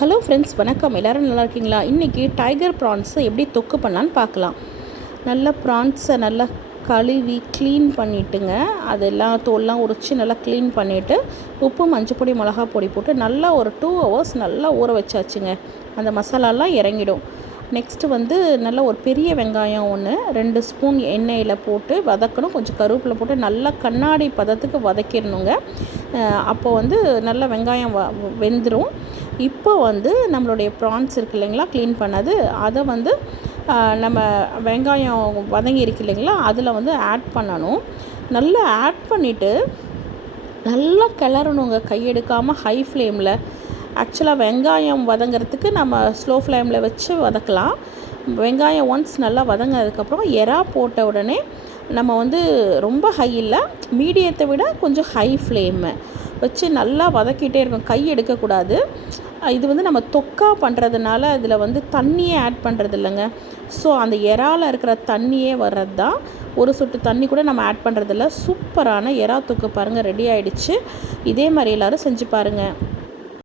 Hello friends, வணக்கம். எல்லோரும் நல்லா இருக்கீங்களா? இன்றைக்கி டைகர் ப்ரான்ஸை எப்படி தொக்கு பண்ணலான்னு பார்க்கலாம். நல்லா ப்ரான்ஸை நல்லா கழுவி க்ளீன் பண்ணிவிட்டுங்க, அதெல்லாம் தோல்லாம் உரித்து நல்லா க்ளீன் பண்ணிவிட்டு உப்பு, மஞ்சப்பொடி, மிளகா பொடி போட்டு நல்லா ஒரு 2 hours நல்லா ஊற வச்சாச்சுங்க. அந்த மசாலாலாம் இறங்கிடும். நெக்ஸ்ட்டு நல்லா ஒரு பெரிய வெங்காயம் 1 2 ஸ்பூன் எண்ணெயில் போட்டு வதக்கணும். கொஞ்சம் கருவேப்பிலை போட்டு நல்லா கண்ணாடி பதத்துக்கு வதக்கிடணுங்க. அப்போ நல்லா வெங்காயம் வெந்துடும். இப்போ நம்மளுடைய ப்ரான்ஸ் இருக்குது இல்லைங்களா, க்ளீன் பண்ணது, அதை நம்ம வெங்காயம் வதங்கி இருக்கு இல்லைங்களா, அதில் ஆட் பண்ணணும். நல்லா ஆட் பண்ணிவிட்டு நல்லா கிளறணுங்க, கையெடுக்காமல் ஹை ஃப்ளேமில். ஆக்சுவலாக வெங்காயம் வதங்கிறதுக்கு நம்ம ஸ்லோ ஃப்ளேமில் வச்சு வதக்கலாம். வெங்காயம் ஒன்ஸ் நல்லா வதங்கினதுக்கப்புறம் எறா போட்ட உடனே நம்ம ரொம்ப ஹை இல்லை, மீடியத்தை விட கொஞ்சம் ஹை ஃப்ளேமு வச்சு நல்லா வதக்கிட்டே இருக்கணும். கை எடுக்கக்கூடாது. இது நம்ம தொக்கா பண்ணுறதுனால இதில் தண்ணியே ஆட் பண்ணுறது இல்லைங்க. ஸோ அந்த எறாவில் இருக்கிற தண்ணியே வர்றது தான். ஒரு சொட்டு தண்ணி கூட நம்ம ஆட் பண்ணுறதில்ல. சூப்பரான எறா தொக்கு பாருங்கள், ரெடி ஆகிடுச்சு. இதே மாதிரி எல்லோரும் செஞ்சு பாருங்கள்.